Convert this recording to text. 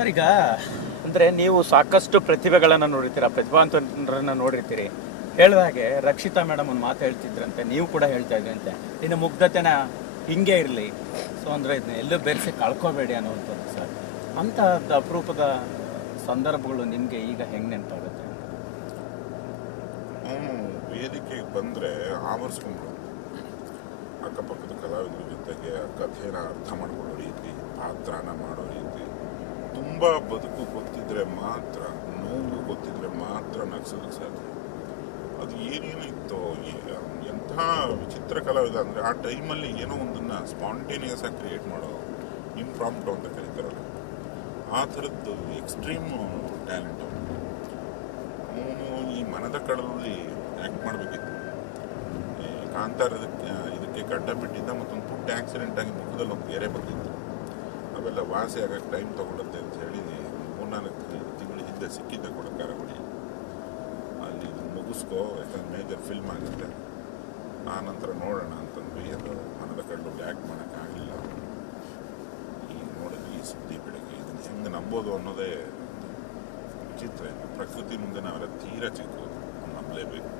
Sir, ಈಗ ಅಂದರೆ ನೀವು ಸಾಕಷ್ಟು ಪ್ರತಿಭೆಗಳನ್ನು ನೋಡಿರ್ತೀರ, ಪ್ರತಿಭಾವಂತರನ್ನು ನೋಡಿರ್ತೀರಿ. ಹೇಳಿದ ಹಾಗೆ ರಕ್ಷಿತಾ ಮೇಡಮ್ ಒಂದು ಮಾತು ಹೇಳ್ತಿದ್ರಂತೆ, ನೀವು ಕೂಡ ಹೇಳ್ತಾ ಇದ್ರಂತೆ, ಇನ್ನು ಮುಗ್ಧತೆನ ಹಿಂಗೆ ಇರಲಿ, ಸೊ ಅಂದರೆ ಇದನ್ನ ಎಲ್ಲೂ ಬೆರೆಸಿ ಕಳ್ಕೋಬೇಡಿ ಅನ್ನುವಂಥದ್ದು ಸರ್. ಅಂಥದ್ದು ಅಪರೂಪದ ಸಂದರ್ಭಗಳು ನಿಮಗೆ ಈಗ ಹೆಂಗೆ ನೆನಪಾಗುತ್ತೆ? ಅವನು ವೇದಿಕೆಗೆ ಬಂದರೆ ಆವರಿಸ್ಕೊಂಡ್ರು ಅಕ್ಕಪಕ್ಕದ ಕಲಾವಿದರ ಜೊತೆಗೆ ಆ ಕಥೆನ ಅರ್ಥ ಮಾಡ್ಕೊಳ್ಳೋ ರೀತಿ, ಪಾತ್ರನ ಮಾಡೋ ರೀತಿ, ತುಂಬ ಬದುಕು ಗೊತ್ತಿದ್ರೆ ಮಾತ್ರ, ನೋವು ಗೊತ್ತಿದ್ರೆ ಮಾತ್ರ ನಗ್ಸೋದಕ್ಕೆ ಸಾಧ್ಯ. ಅದು ಏನೇನಿತ್ತು, ಎಂಥ ವಿಚಿತ್ರ ಕಲಾವಿದ ಅಂದರೆ ಆ ಟೈಮಲ್ಲಿ ಏನೋ ಒಂದನ್ನು ಸ್ಪಾಂಟೇನಿಯಸ್ ಆಗಿ ಕ್ರಿಯೇಟ್ ಮಾಡೋ, ಇಂಪ್ರಾಂಪ್ಟು ಅಂತ ಕರೀತಾರಲ್ಲ, ಆ ಥರದ್ದು ಎಕ್ಸ್ಟ್ರೀಮ್ ಟ್ಯಾಲೆಂಟ್ ಅವನು. ಈ ಮನದ ಕಡಲಲ್ಲಿ ಆ್ಯಕ್ಟ್ ಮಾಡಬೇಕಿತ್ತು. ಕಾಂತಾರ ಇದಕ್ಕೆ ಗಡ್ಡ ಬಿಟ್ಟಿದ್ದ, ಮತ್ತೊಂದು ಪುಟ್ಟ ಆಕ್ಸಿಡೆಂಟ್ ಆಗಿ ಮುಖದಲ್ಲಿ ಒಂದು ಗೆರೆ ಬಂದಿತ್ತು. ಅವೆಲ್ಲ ವಾಸಿ ಆಗೋಕ್ಕೆ ಟೈಮ್ ತೊಗೊಳುತ್ತೆ ಅಂತ ಹೇಳಿ 3-4 ತಿಂಗಳ ಹಿಂದೆ ಸಿಕ್ಕಿದ್ದ ಕೂಡ ಕಾರಗುಡಿ. ಅಲ್ಲಿ ಮುಗಿಸ್ಕೋ, ಯಾಕಂದ್ರೆ ಮೇಜರ್ ಫಿಲ್ಮ್ ಆಗುತ್ತೆ, ಆ ನಂತರ ನೋಡೋಣ ಅಂತಂದ್ವಿ. ಅದು ಮನದ ಕಡಲಲ್ಲಿ ಆ್ಯಕ್ಟ್ ಮಾಡೋಕ್ಕಾಗಲಿಲ್ಲ. ಈಗ ನೋಡಿದ್ವಿ ಈ ಸುದ್ದಿ ಬೆಳಗ್ಗೆ, ಇದನ್ನು ಹೆಂಗೆ ನಂಬೋದು ಅನ್ನೋದೇ ವಿಚಿತ್ರ. ಪ್ರಕೃತಿ ಮುಂದೆ ನಾವೆಲ್ಲ ತೀರಾ ಚಿಕ್ಕದು, ನಂಬಲೇಬೇಕು.